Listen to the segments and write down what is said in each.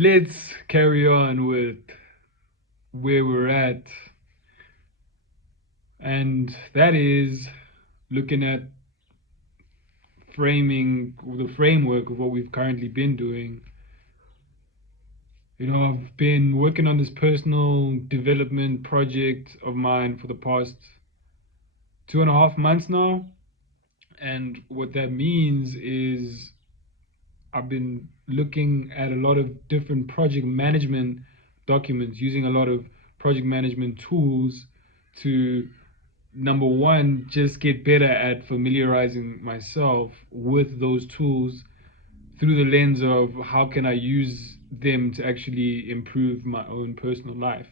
let's carry on with where we're at, and that is looking at framing the framework of what we've currently been doing. I've been working on this personal development project of mine for the past 2.5 months now. And what that means is I've been looking at a lot of different project management documents, using a lot of project management tools to, number one, just get better at familiarizing myself with those tools through the lens of how can I use them to actually improve my own personal life.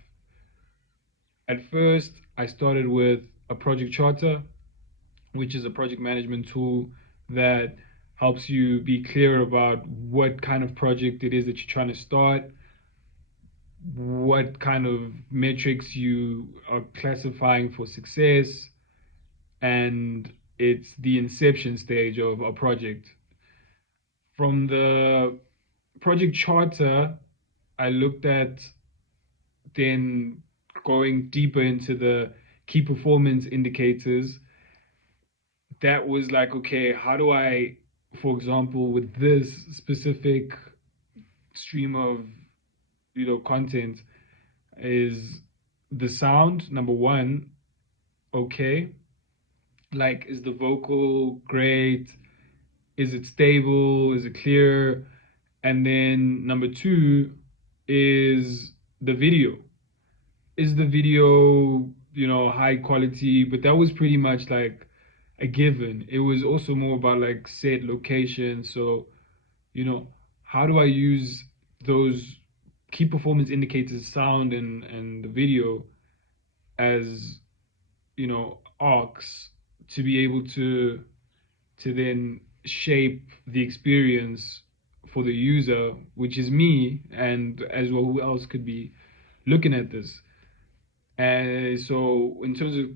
At first, I started with a project charter, which is a project management tool that helps you be clear about what kind of project it is that you're trying to start, what kind of metrics you are classifying for success, and it's the inception stage of a project. From the project charter, I looked at then going deeper into the key performance indicators. That was like, okay, how do I, for example, with this specific stream of content, is the sound number one okay? Like, is the vocal great? Is it stable? Is it clear? And then number two is the video. Is the video, high quality? But that was pretty much like a given. It was also more about like set location. So, you know, how do I use those key performance indicators, sound and the video, as arcs to be able to then shape the experience for the user, which is me, and as well, who else could be looking at this. And so, in terms of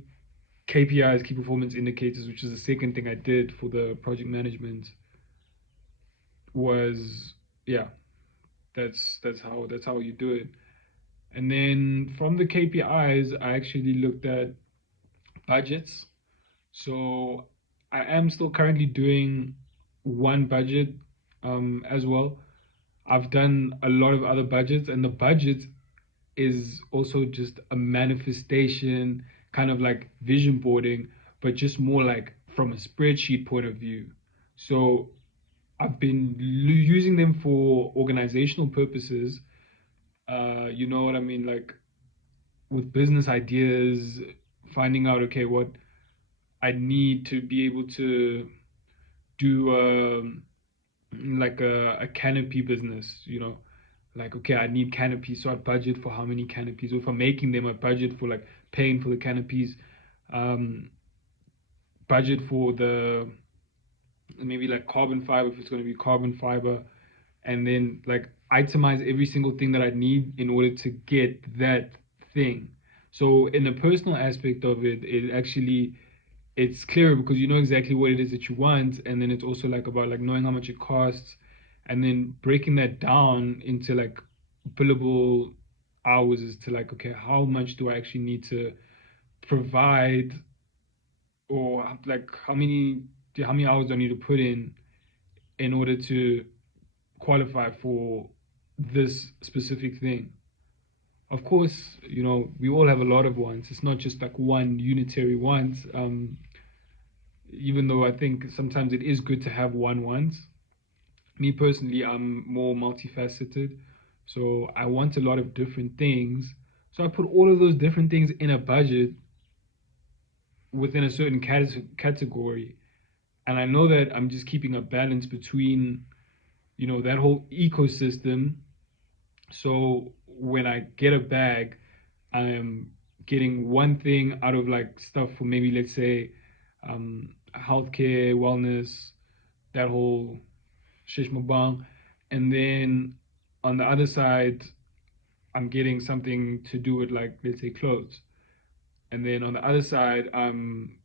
KPIs, key performance indicators, which is the second thing I did for the project management, was, yeah, that's how you do it. And then from the KPIs, I actually looked at budgets. So I am still currently doing one budget as well. I've done a lot of other budgets, and the budget is also just a manifestation, kind of like vision boarding, but just more like from a spreadsheet point of view. So I've been using them for organizational purposes. You know what I mean? Like with business ideas, finding out, okay, what I need to be able to do like a canopy business, like, okay, I need canopies, so I budget for how many canopies. Or if I'm making them, I budget for like paying for the canopies, um, budget for the maybe like carbon fiber if it's going to be carbon fiber, and then like itemize every single thing that I need in order to get that thing. So in the personal aspect of it, it's clearer because you know exactly what it is that you want, and then it's also like about like knowing how much it costs, and then breaking that down into like billable hours as to like, okay, how much do I actually need to provide, or like how many hours do I need to put in order to qualify for this specific thing. Of course, we all have a lot of wants. It's not just like one unitary want. Even though I think sometimes it is good to have one want. Me personally, I'm more multifaceted. So I want a lot of different things. So I put all of those different things in a budget within a certain category. And I know that I'm just keeping a balance between, that whole ecosystem. So when I get a bag, I am getting one thing out of like stuff for maybe, let's say, healthcare, wellness, that whole shish mabang. And then on the other side, I'm getting something to do with like, let's say, clothes. And then on the other side, I'm,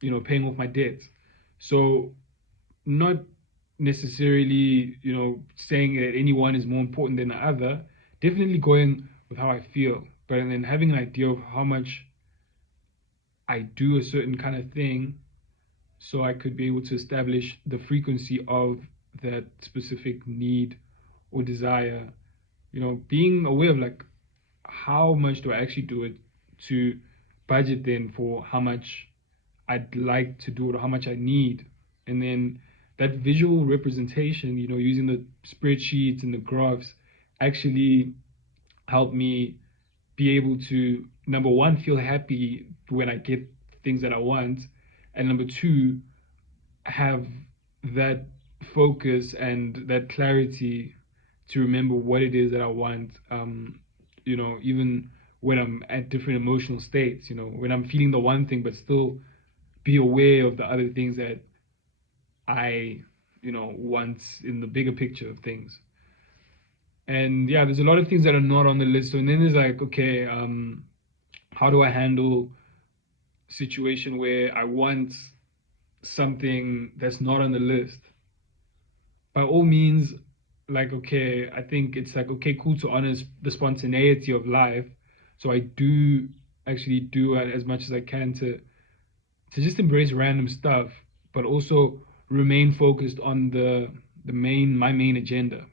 paying off my debts. So not necessarily, saying that anyone is more important than the other. Definitely going with how I feel, but then having an idea of how much I do a certain kind of thing, so I could be able to establish the frequency of that specific need or desire. Being aware of like how much do I actually do it, to budget then for how much I'd like to do it or how much I need. And then that visual representation, using the spreadsheets and the graphs actually help me be able to, number one, feel happy when I get things that I want, and number two, have that focus and that clarity to remember what it is that I want. Even when I'm at different emotional states, when I'm feeling the one thing, but still be aware of the other things that I, want in the bigger picture of things. And yeah, there's a lot of things that are not on the list. So, and then there's like, okay, how do I handle situation where I want something that's not on the list? By all means, like, okay, I think it's like, okay, cool to honor the spontaneity of life. So I do actually do it as much as I can to just embrace random stuff, but also remain focused on the main my main agenda,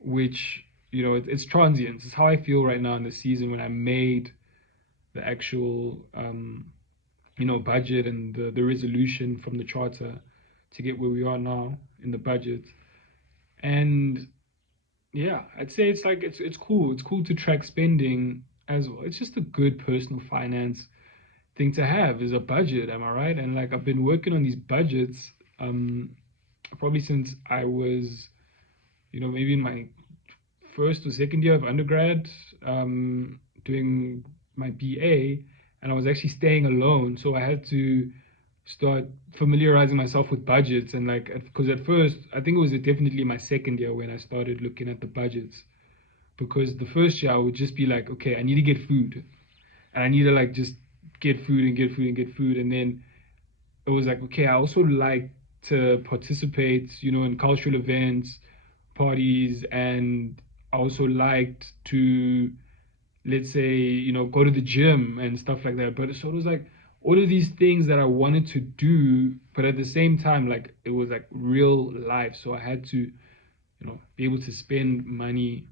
which, it's transient. It's how I feel right now in the season when I made the actual budget and the resolution from the charter to get where we are now in the budget. And yeah, I'd say it's like it's cool. It's cool to track spending as well. It's just a good personal finance thing to have, is a budget, am I right? And like I've been working on these budgets um probably since I was, maybe in my first or second year of undergrad, doing my BA, and I was actually staying alone, so I had to start familiarizing myself with budgets. And like, because at first, I think it was definitely my second year when I started looking at the budgets, because the first year I would just be like, okay, I need to get food, and I need to like just get food and get food and get food. And then it was like, okay, I also like to participate, in cultural events, parties, and I also liked to, let's say, go to the gym and stuff like that. But so it was like all of these things that I wanted to do, but at the same time, like it was like real life. So I had to, be able to spend money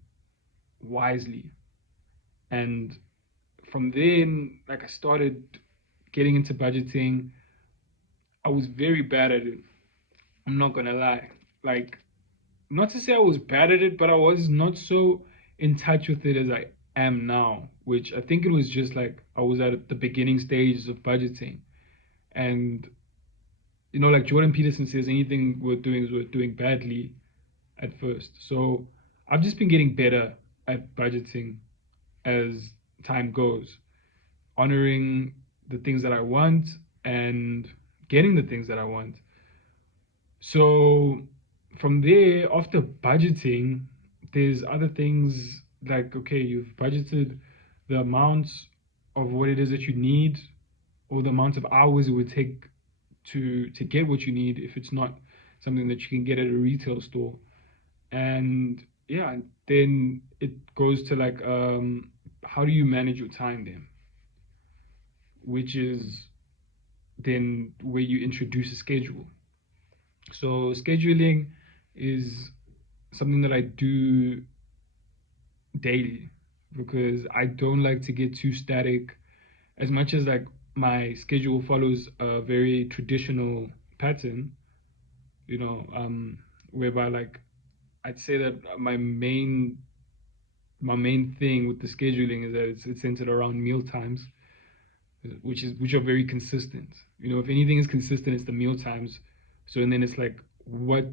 wisely. And from then, like I started getting into budgeting. I was very bad at it. I'm not gonna lie. Like, not to say I was bad at it, but I was not so in touch with it as I am now, which I think it was just like I was at the beginning stages of budgeting. And, like Jordan Peterson says, anything we're doing is worth doing badly at first. So I've just been getting better at budgeting as time goes, honoring the things that I want and getting the things that I want. So from there, after budgeting, there's other things like, okay, you've budgeted the amount of what it is that you need, or the amount of hours it would take to get what you need if it's not something that you can get at a retail store. And yeah, then it goes to like, how do you manage your time then? Which is then where you introduce a schedule. So scheduling is something that I do daily, because I don't like to get too static. As much as like my schedule follows a very traditional pattern, whereby like I'd say that my main thing with the scheduling is that it's centered around meal times, which are very consistent. If anything is consistent, it's the meal times. So and then it's like what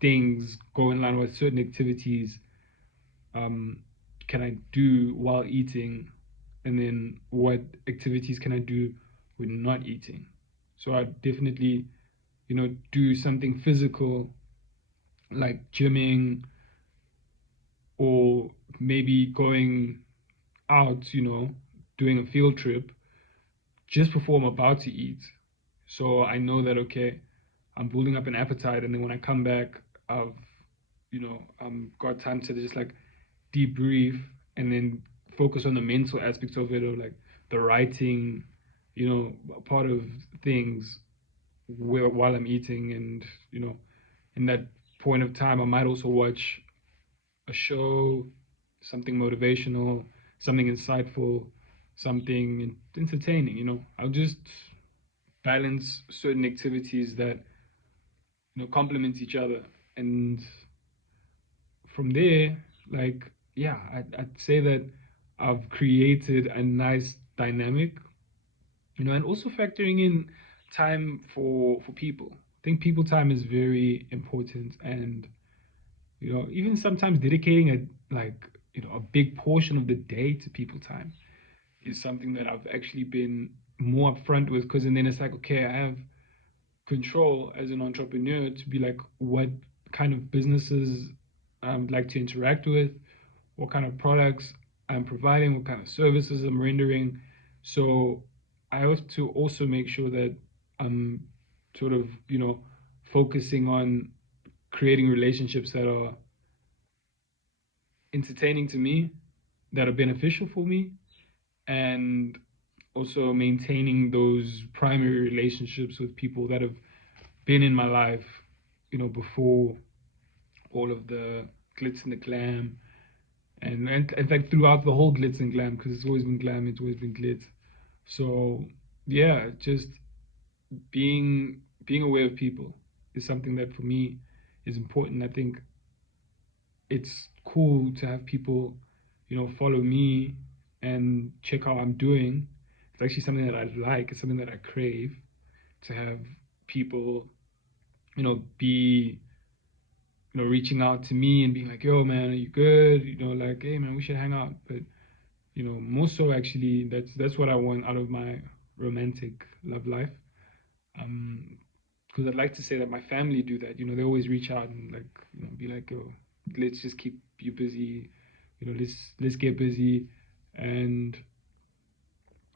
things go in line with certain activities um, can I do while eating, and then what activities can I do when not eating. So I definitely, do something physical like gymming, or maybe going out, doing a field trip just before I'm about to eat. So I know that, okay, I'm building up an appetite, and then when I come back, I've got time to just like debrief and then focus on the mental aspects of it, or like the writing, part of things while I'm eating, and in that point of time, I might also watch a show, something motivational, something insightful, something entertaining. I'll just balance certain activities that complement each other, and from there, like, yeah, I'd say that I've created a nice dynamic, and also factoring in time for people. I think people time is very important, and even sometimes dedicating a big portion of the day to people time is something that I've actually been more upfront with, because and then it's like, okay, I have control as an entrepreneur to be like, what kind of businesses I would like to interact with, what kind of products I'm providing, what kind of services I'm rendering. So I have to also make sure that I'm sort of, focusing on creating relationships that are entertaining to me, that are beneficial for me, and also maintaining those primary relationships with people that have been in my life, before all of the glitz and the glam, and in fact throughout the whole glitz and glam, because it's always been glam, it's always been glitz. So yeah, just being aware of people is something that for me is important. I think it's cool to have people, follow me and check how I'm doing. It's actually something that I like. It's something that I crave, to have people, be, reaching out to me and being like, yo, man, are you good? Like, hey, man, we should hang out. But, more so actually, that's what I want out of my romantic love life. Um, because I'd like to say that my family do that. They always reach out and like, be like, "Yo, let's just keep you busy. Let's get busy." And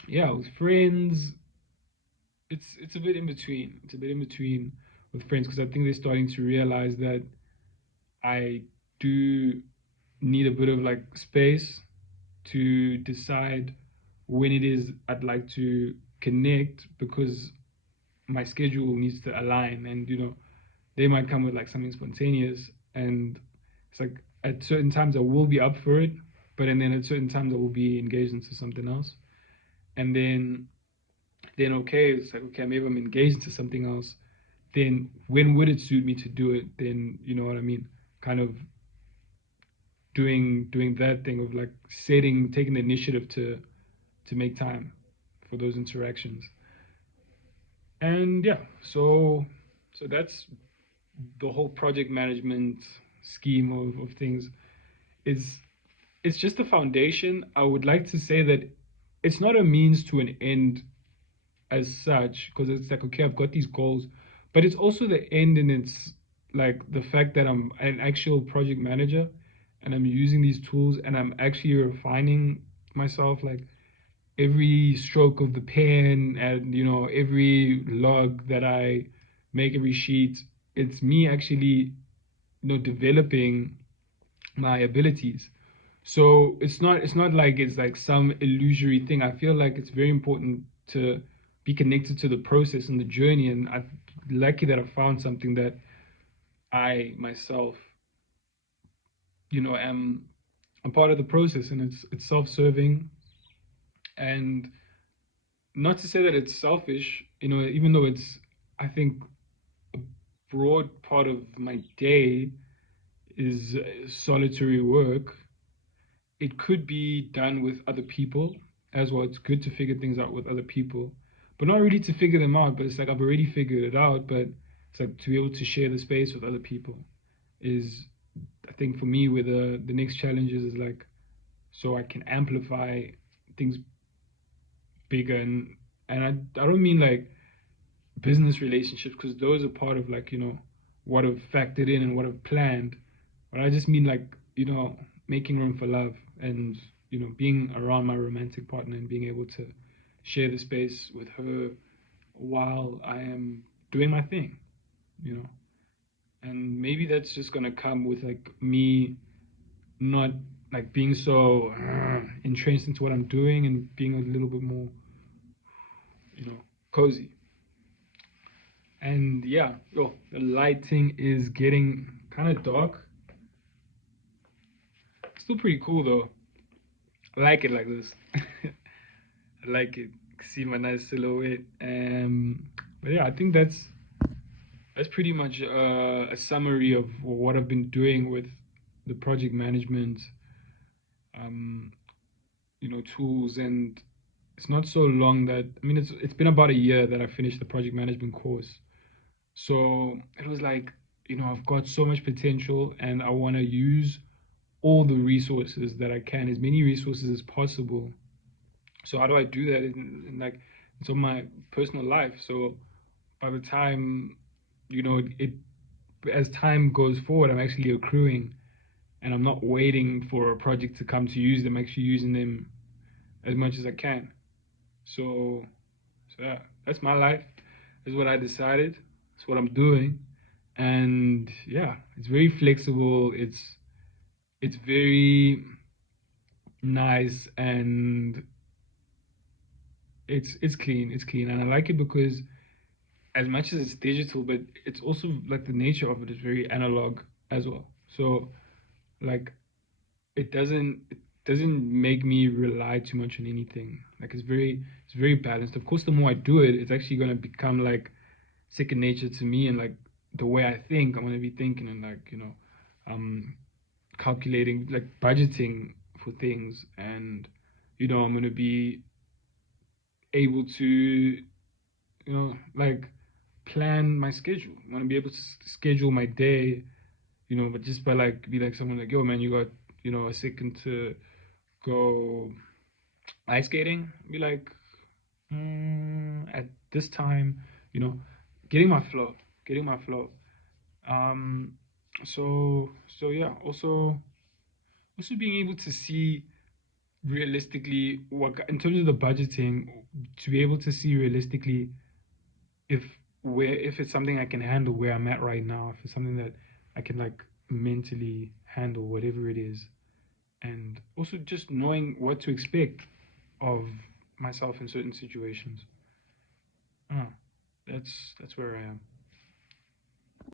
yeah, with friends, it's a bit in between. It's a bit in between with friends, because I think they're starting to realize that I do need a bit of like space to decide when it is I'd like to connect, because my schedule needs to align, and they might come with like something spontaneous, and it's like at certain times I will be up for it, but and then at certain times I will be engaged into something else, and then okay, it's like, okay, maybe I'm engaged into something else, then when would it suit me to do it? Then you know what I mean, kind of doing that thing of like taking the initiative to make time for those interactions. And yeah, so that's the whole project management scheme of things. is it's just a foundation. I would like to say that it's not a means to an end as such, because it's like, okay, I've got these goals, but it's also the end, and it's like the fact that I'm an actual project manager, and I'm using these tools, and I'm actually refining myself, like every stroke of the pen, and every log that I make, every sheet, it's me actually developing my abilities. So it's not like it's like some illusory thing. I feel like it's very important to be connected to the process and the journey, and I'm lucky that I found something that I myself am a part of the process, and it's self-serving. And not to say that it's selfish, even though it's, I think, a broad part of my day is solitary work. It could be done with other people as well. It's good to figure things out with other people, but not really to figure them out. But it's like, I've already figured it out, but it's like to be able to share the space with other people is, I think, for me, where the next challenge is like, so I can amplify things bigger, and I don't mean like business relationships, because those are part of like, what I've factored in and what I've planned, but I just mean like, making room for love, and being around my romantic partner, and being able to share the space with her while I am doing my thing. you know. And maybe that's just gonna come with like me not like being so entrenched into what I'm doing and being a little bit more, cozy. And yeah, the lighting is getting kind of dark. Still pretty cool though. I like it like this. I like it. See my nice silhouette. But yeah, I think that's pretty much a summary of what I've been doing with the project management, um, tools. And it's not so long that I mean, it's been about a year that I finished the project management course. So it was like, I've got so much potential, and I want to use all the resources that I can, as many resources as possible. So how do I do that in like into my personal life? So by the time it as time goes forward, I'm actually accruing, and I'm not waiting for a project to come to use them. I'm actually using them as much as I can. So, so yeah, that's my life. That's what I decided. That's what I'm doing, and yeah, it's very flexible. It's very nice, and it's clean. It's clean, and I like it because as much as it's digital, but it's also like the nature of it is very analog as well. So like it doesn't make me rely too much on anything. Like it's very balanced. Of course, the more I do it, it's actually gonna become like second nature to me, and like the way I think, I'm gonna be thinking and like um, calculating, like budgeting for things, and I'm gonna be able to like plan my schedule. I'm gonna be able to schedule my day, but just by like be like someone like, yo man, you got a second to go ice skating, be like, at this time, you know, getting my flow, getting my flow. Um, so yeah, also being able to see realistically what in terms of the budgeting, to be able to see realistically if if it's something I can handle where I'm at right now, if it's something that I can like mentally handle, whatever it is, and also just knowing what to expect of myself in certain situations. Ah, that's where I am.